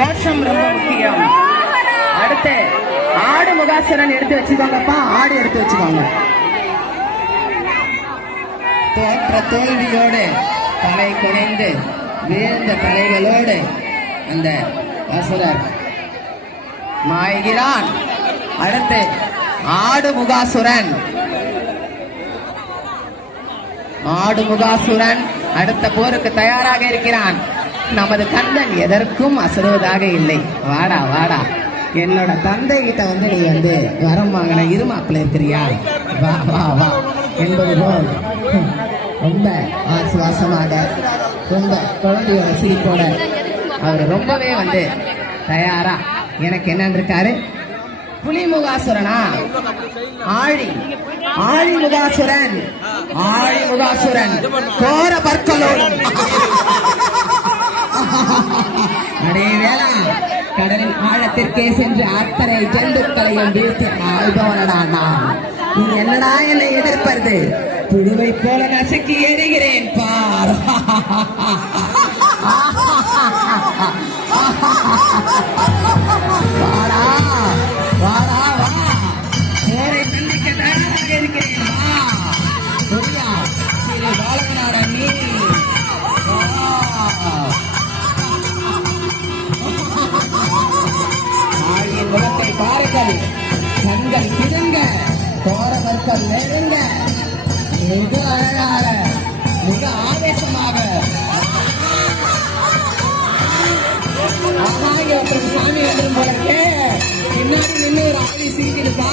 கோஷம் ரொம்ப முக்கியம். அடுத்து ஆடு முகாசுரன் எடுத்து வச்சுக்கோங்கப்பா, ஆடு எடுத்து வச்சுக்கோங்க. தோற்ற தோல்வியோடு தலை குறைந்து வீழ்ந்த தலைகளோடு அந்த அசுரர் மாய்கிறான். அடுத்து ஆடு முகாசுரன், ஆடு முகாசுரன் அடுத்த போருக்கு தயாராக இருக்கிறான். நமது கந்தன் எதற்கும் அசருவதாக இல்லை. வாடா வாடா, என்னோட தந்தை கிட்ட நீ வரம் வாங்கின இருமாப்பிள்ள இருக்கிறியா, வா வா வா என்பது போல் ரொம்ப ஆசுவாசமாக ரொம்ப குழந்தையோட சிரிப்போட அவர் ரொம்பவே தயாரா எனக்கு என்னன்னு இருக்காரு. புலிமுகாசுரனா, ஆழி முகாசுரன், ஆழி முகாசுரன் கோர பற்களோடு அடே வேளா, கடலின் ஆழத்திற்கே சென்று அத்தனை ஜந்துக்களையும் வீழ்த்தி ஆழ்பவனடா நான். நீ என்னடா என்னை எதிர்ப்பது? புழுவை போல நசுக்கி எறிகிறேன் பார். வாடா வாடா வா, போரை சந்திக்க தயாராக இருக்கிறேன். வா சொரியா சிறு பாலகனார நீ. ஆழியின் முகத்தை பாருங்கள், கண்கள் பிறங்க, கோரவர்கள் நெருங்க, மிக அழகாக மிக ஆவேசமாக சாமி வந்துடும் போலக்கு பின்னாடி நின்று ஒரு ஆளி சிரிக்குதுப்பா.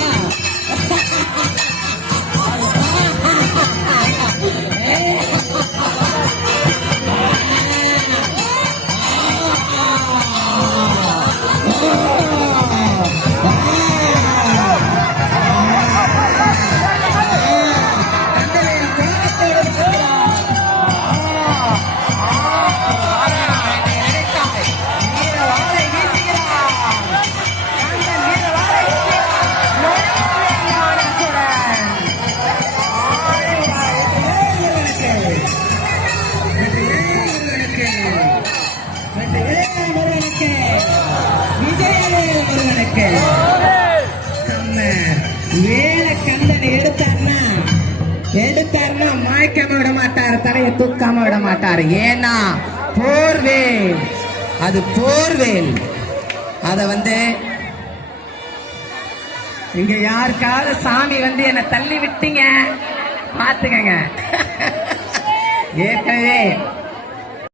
வேலக்கந்தனை எடுத்தார்னா மாய்க்காம விட மாட்டாரு, தலையை தூக்காம விட மாட்டாரு. ஏன்னா போர்வேல், அது போர்வேல். அத இங்க யாருக்காவது சாமி என்ன தள்ளி விட்டீங்க பாத்துக்கங்க. ஏற்கனவே